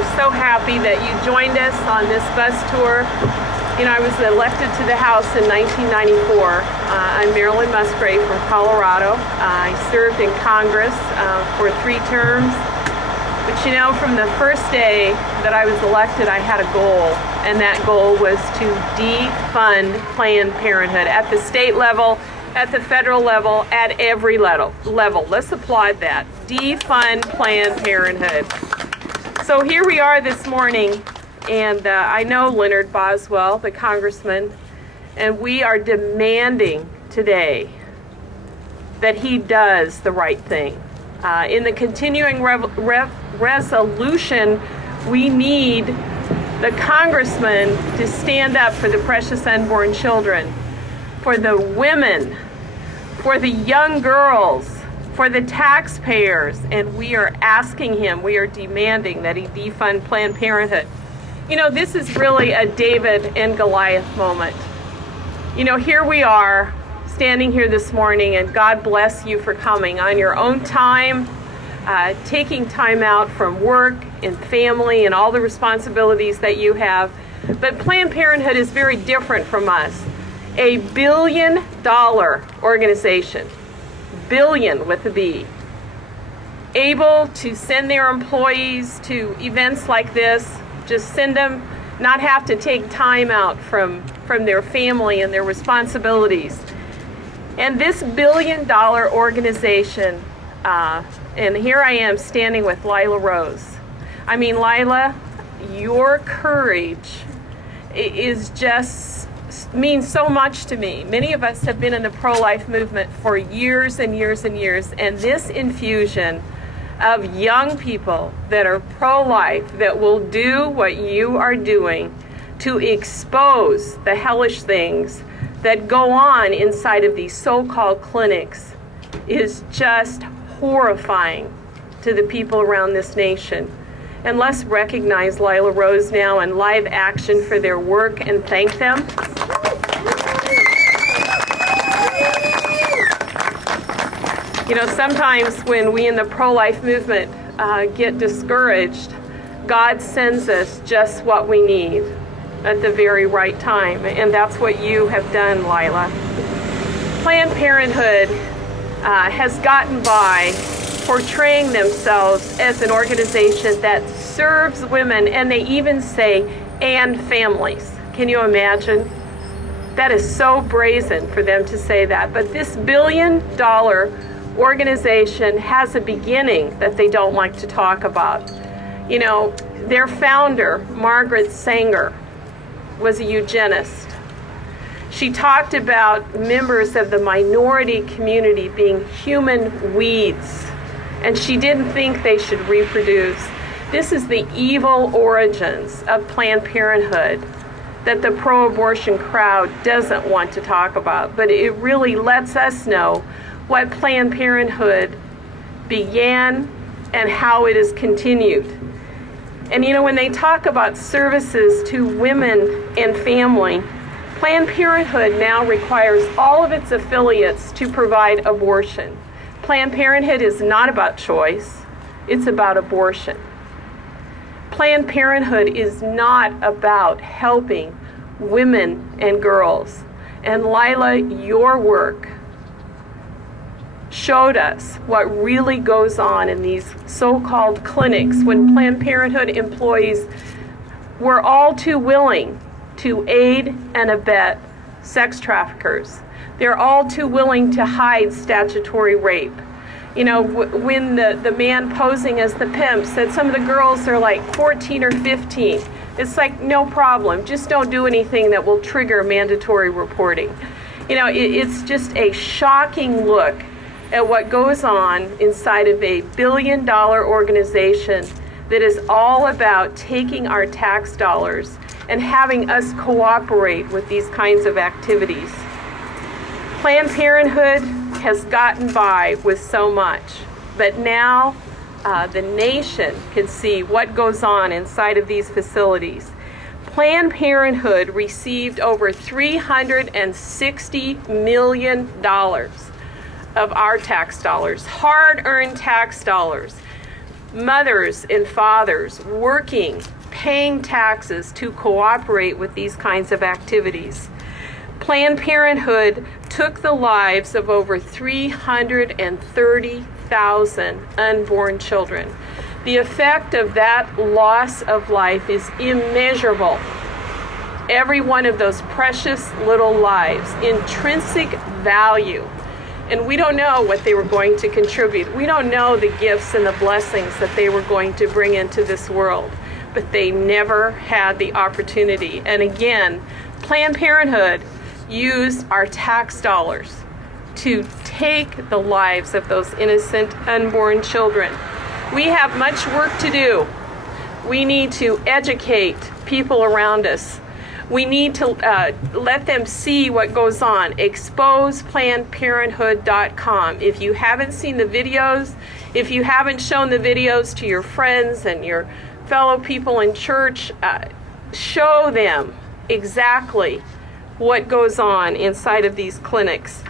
are so happy that you joined us on this bus tour. You know, I was elected to the House in 1994. I'm Marilyn Musgrave from Colorado. I served in Congress for 3 terms. But you know, from the first day that I was elected, I had a goal, and that goal was to defund Planned Parenthood at the state level, at the federal level, at every level. Let's applaud that. Defund Planned Parenthood. So here we are this morning, and I know Leonard Boswell, the congressman, and we are demanding today that he does the right thing. In the continuing resolution, we need the congressman to stand up for the precious unborn children, for the women, for the young girls, for the taxpayers, and we are asking him, we are demanding that he defund Planned Parenthood. You know, this is really a David and Goliath moment. You know, here we are, standing here this morning, and God bless you for coming on your own time, taking time out from work and family and all the responsibilities that you have. But Planned Parenthood is very different from us. A $1 billion organization, billion with a B, able to send their employees to events like this, just send them, not have to take time out from their family and their responsibilities. And this $1 billion organization, and here I am standing with Lila Rose. I mean, Lila, your courage is just means so much to me. Many of us have been in the pro-life movement for years and years and years, and this infusion of young people that are pro-life, that will do what you are doing to expose the hellish things that go on inside of these so-called clinics, is just horrifying to the people around this nation. And let's recognize Lila Rose now in live action for their work and thank them. You know, sometimes when we in the pro-life movement get discouraged, God sends us just what we need at the very right time, and that's what you have done, Lila. Planned Parenthood has gotten by portraying themselves as an organization that serves women, and they even say, and families. Can you imagine? That is so brazen for them to say that. But this $1 billion organization has a beginning that they don't like to talk about. You know, their founder, Margaret Sanger, was a eugenist. She talked about members of the minority community being human weeds, and she didn't think they should reproduce. This is the evil origins of Planned Parenthood that the pro-abortion crowd doesn't want to talk about, but it really lets us know what Planned Parenthood began and how it has continued. And you know, when they talk about services to women and family, Planned Parenthood now requires all of its affiliates to provide abortion. Planned Parenthood is not about choice, it's about abortion. Planned Parenthood is not about helping women and girls. And Lila, your work showed us what really goes on in these so-called clinics when Planned Parenthood employees were all too willing to aid and abet sex traffickers. They're all too willing to hide statutory rape. You know, when the man posing as the pimp said some of the girls are like 14 or 15, it's like, no problem, just don't do anything that will trigger mandatory reporting. You know, it's just a shocking look at what goes on inside of a $1 billion organization that is all about taking our tax dollars and having us cooperate with these kinds of activities. Planned Parenthood has gotten by with so much, but now the nation can see what goes on inside of these facilities. Planned Parenthood received over $360 million of our tax dollars, hard-earned tax dollars, mothers and fathers working, paying taxes to cooperate with these kinds of activities. Planned Parenthood took the lives of over 330,000 unborn children. The effect of that loss of life is immeasurable. Every one of those precious little lives, intrinsic value. And we don't know what they were going to contribute. We don't know the gifts and the blessings that they were going to bring into this world. But they never had the opportunity. And again, Planned Parenthood used our tax dollars to take the lives of those innocent unborn children. We have much work to do. We need to educate people around us. We need to let them see what goes on. ExposePlannedParenthood.com. If you haven't seen the videos, if you haven't shown the videos to your friends and your fellow people in church, show them exactly what goes on inside of these clinics.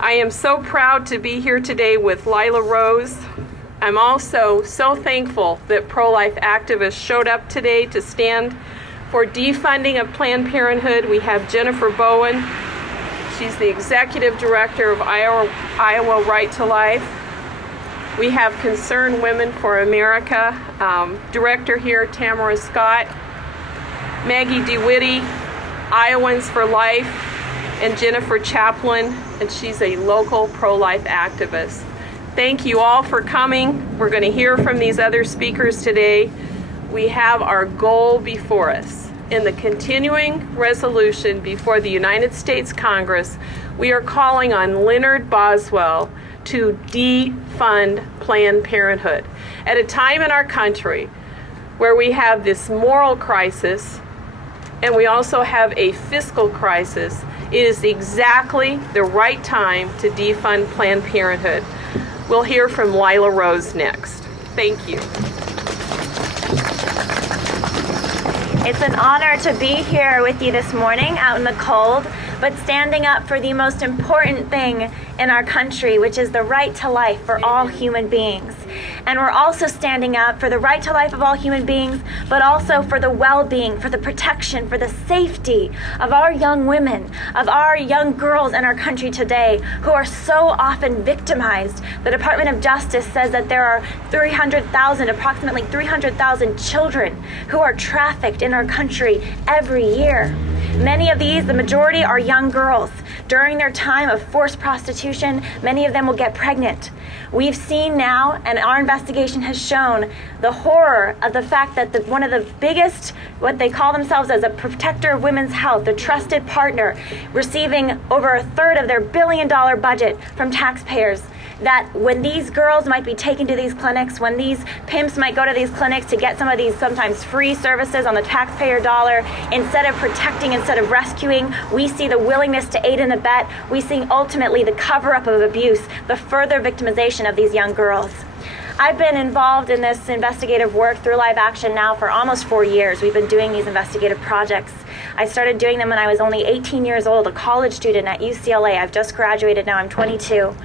I am so proud to be here today with Lila Rose. I'm also so thankful that pro-life activists showed up today to stand for defunding of Planned Parenthood. We have Jennifer Bowen. She's the executive director of Iowa Right to Life. We have Concerned Women for America director here, Tamara Scott. Maggie Dewitte, Iowans for Life, and Jennifer Chaplain, and she's a local pro-life activist. Thank you all for coming. We're going to hear from these other speakers today. We have our goal before us. In the continuing resolution before the United States Congress, we are calling on Leonard Boswell to defund Planned Parenthood. At a time in our country where we have this moral crisis and we also have a fiscal crisis, it is exactly the right time to defund Planned Parenthood. We'll hear from Lila Rose next. Thank you. It's an honor to be here with you this morning out in the cold, but standing up for the most important thing in our country, which is the right to life for all human beings. And we're also standing up for the right to life of all human beings, but also for the well-being, for the protection, for the safety of our young women, of our young girls in our country today who are so often victimized. The Department of Justice says that there are approximately 300,000 children who are trafficked in our country every year. Many of these, the majority, are young girls. During their time of forced prostitution, many of them will get pregnant. We've seen now, and our investigation has shown, the horror of the fact that one of the biggest, what they call themselves as a protector of women's health, a trusted partner, receiving over a third of their billion-dollar budget from taxpayers, that when these girls might be taken to these clinics, when these pimps might go to these clinics to get some of these sometimes free services on the taxpayer dollar, instead of protecting, instead of rescuing, we see the willingness to aid and abet. We see ultimately the cover-up of abuse, the further victimization of these young girls. I've been involved in this investigative work through Live Action now for almost 4 years. We've been doing these investigative projects. I started doing them when I was only 18 years old, a college student at UCLA. I've just graduated now, I'm 22.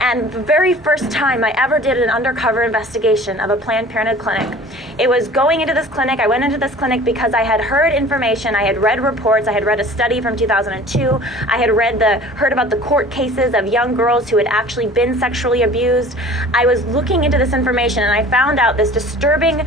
And the very first time I ever did an undercover investigation of a Planned Parenthood clinic, it was going into this clinic. I went into this clinic because I had heard information, I had read reports, I had read a study from 2002, I had heard about the court cases of young girls who had actually been sexually abused. I was looking into this information and I found out these disturbing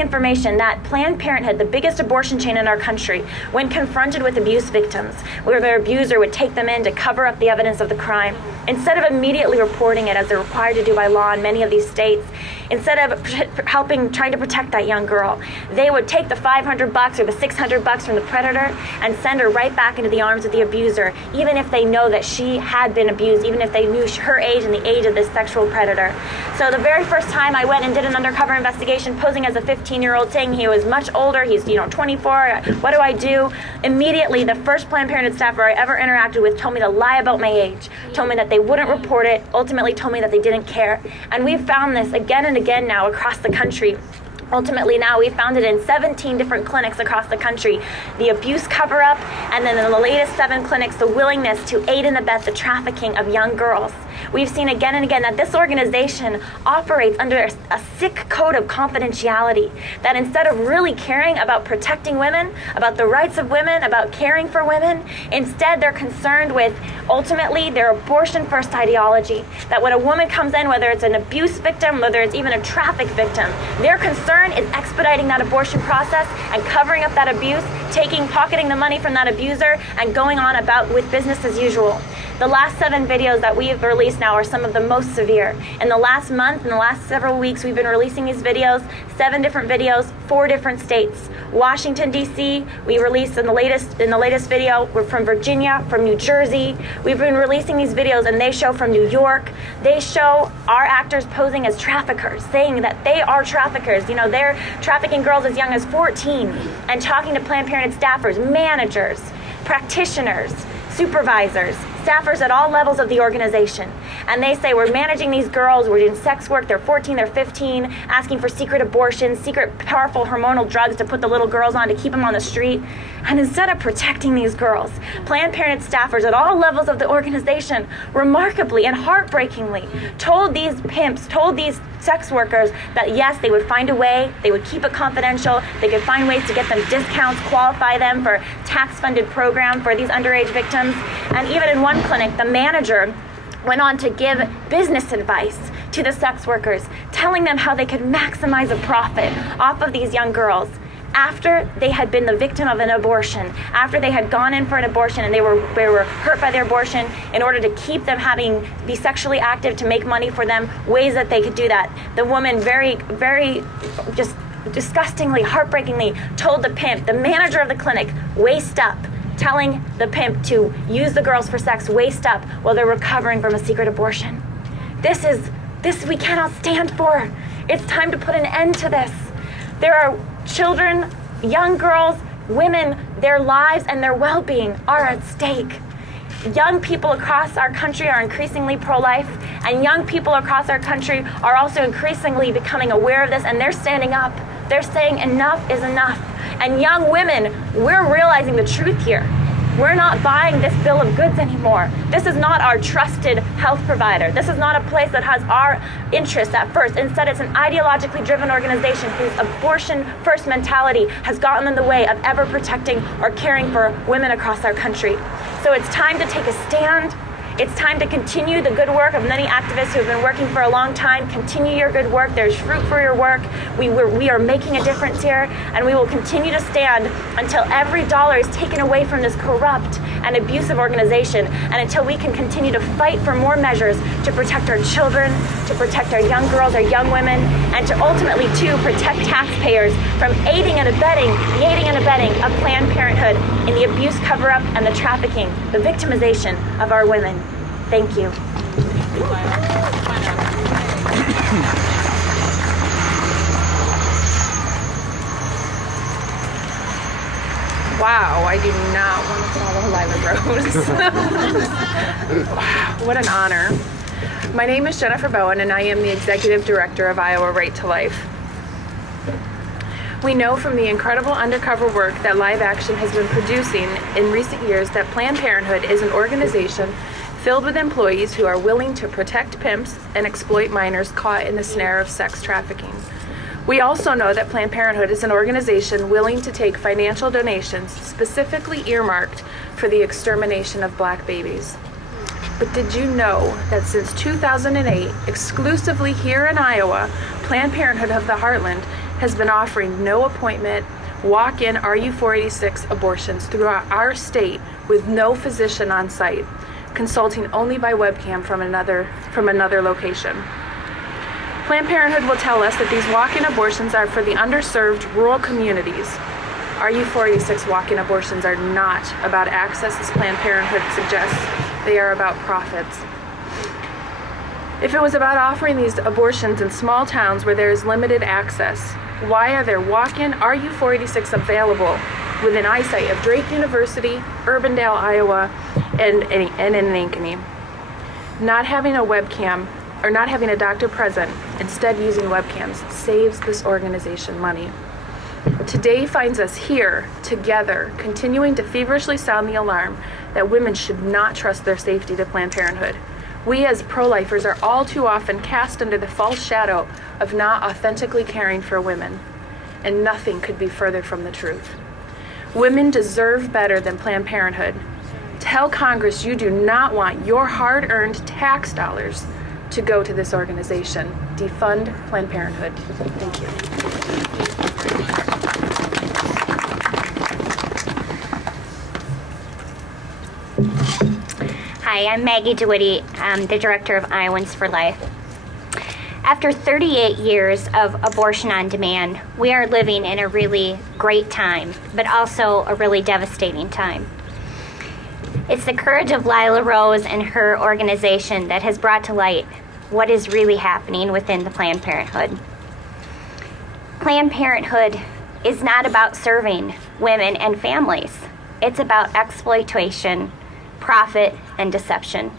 information that Planned Parenthood, the biggest abortion chain in our country, when confronted with abuse victims, where their abuser would take them in to cover up the evidence of the crime, instead of immediately reporting it as they're required to do by law in many of these states, instead of trying to protect that young girl, they would take the $500 or the $600 from the predator and send her right back into the arms of the abuser, even if they know that she had been abused, even if they knew her age and the age of this sexual predator. So the very first time I went and did an undercover investigation posing as a 15-year-old, saying he was much older, he's 24, what do I do? Immediately, the first Planned Parenthood staffer I ever interacted with told me to lie about my age, told me that they wouldn't report it, ultimately told me that they didn't care. And we've found this again and again now across the country. Ultimately now we found it in 17 different clinics across the country, the abuse cover-up, and then in the latest 7 clinics, the willingness to aid and abet the trafficking of young girls. We've seen again and again that this organization operates under a sick code of confidentiality, that instead of really caring about protecting women, about the rights of women, about caring for women, instead they're concerned with ultimately their abortion first ideology. That when a woman comes in, whether it's an abuse victim, whether it's even a traffic victim, their concern is expediting that abortion process and covering up that abuse, pocketing the money from that abuser, and going on about with business as usual. The last 7 videos that we've released now are some of the most severe. In the last month, in the last several weeks, we've been releasing these videos, 7 different videos, 4 different states. Washington, D.C., we released in the latest video, we're from Virginia, from New Jersey. We've been releasing these videos and they show from New York. They show our actors posing as traffickers, saying that they are traffickers. You know, they're trafficking girls as young as 14 and talking to Planned Parenthood staffers, managers, practitioners, supervisors, staffers at all levels of the organization. And they say, we're managing these girls, we're doing sex work, they're 14, they're 15, asking for secret abortions, secret powerful hormonal drugs to put the little girls on to keep them on the street. And instead of protecting these girls, Planned Parenthood staffers at all levels of the organization remarkably and heartbreakingly told these pimps, told these sex workers that yes, they would find a way, they would keep it confidential, they could find ways to get them discounts, qualify them for tax-funded program for these underage victims. And even in one clinic, the manager went on to give business advice to the sex workers, telling them how they could maximize a profit off of these young girls after they had been the victim of an abortion, after they had gone in for an abortion and they were hurt by their abortion, in order to keep them be sexually active, to make money for them, ways that they could do that. The woman very, very just disgustingly, heartbreakingly told the pimp, the manager of the clinic, waist up, telling the pimp to use the girls for sex, waist up, while they're recovering from a secret abortion. This we cannot stand for. It's time to put an end to this. There are children, young girls, women, their lives and their well-being are at stake. Young people across our country are increasingly pro-life, and young people across our country are also increasingly becoming aware of this, and they're standing up. They're saying enough is enough. And young women, we're realizing the truth here. We're not buying this bill of goods anymore. This is not our trusted health provider. This is not a place that has our interests at first. Instead, it's an ideologically driven organization whose abortion first mentality has gotten in the way of ever protecting or caring for women across our country. So it's time to take a stand. It's time to continue the good work of many activists who have been working for a long time. Continue your good work. There's fruit for your work. We are making a difference here, and we will continue to stand until every dollar is taken away from this corrupt and abusive organization, and until we can continue to fight for more measures to protect our children, to protect our young girls, our young women, and to ultimately, to protect taxpayers from aiding and abetting of Planned Parenthood in the abuse cover-up and the trafficking, the victimization of our women. Thank you. Wow, I do not want to follow Lila Rose. Wow, what an honor. My name is Jennifer Bowen, and I am the Executive Director of Iowa Right to Life. We know from the incredible undercover work that Live Action has been producing in recent years that Planned Parenthood is an organization filled with employees who are willing to protect pimps and exploit minors caught in the snare of sex trafficking. We also know that Planned Parenthood is an organization willing to take financial donations specifically earmarked for the extermination of black babies. But did you know that since 2008, exclusively here in Iowa, Planned Parenthood of the Heartland has been offering no appointment, walk-in RU486 abortions throughout our state with no physician on site, consulting only by webcam from another location. Planned Parenthood will tell us that these walk-in abortions are for the underserved rural communities. RU486 walk-in abortions are not about access, as Planned Parenthood suggests. They are about profits. If it was about offering these abortions in small towns where there is limited access, why are there walk-in RU486 available within eyesight of Drake University, Urbandale, Iowa, and in Ankeny? Not having a webcam or not having a doctor present, instead using webcams, saves this organization money. Today finds us here, together, continuing to feverishly sound the alarm that women should not trust their safety to Planned Parenthood. We as pro-lifers are all too often cast under the false shadow of not authentically caring for women, and nothing could be further from the truth. Women deserve better than Planned Parenthood. Tell Congress you do not want your hard-earned tax dollars to go to this organization. Defund Planned Parenthood. Thank you. Hi, I'm Maggie Dewitte. I'm the director of Iowans for Life. After 38 years of abortion on demand, we are living in a really great time, but also a really devastating time. It's the courage of Lila Rose and her organization that has brought to light what is really happening within the Planned Parenthood. Planned Parenthood is not about serving women and families. It's about exploitation, profit, and deception.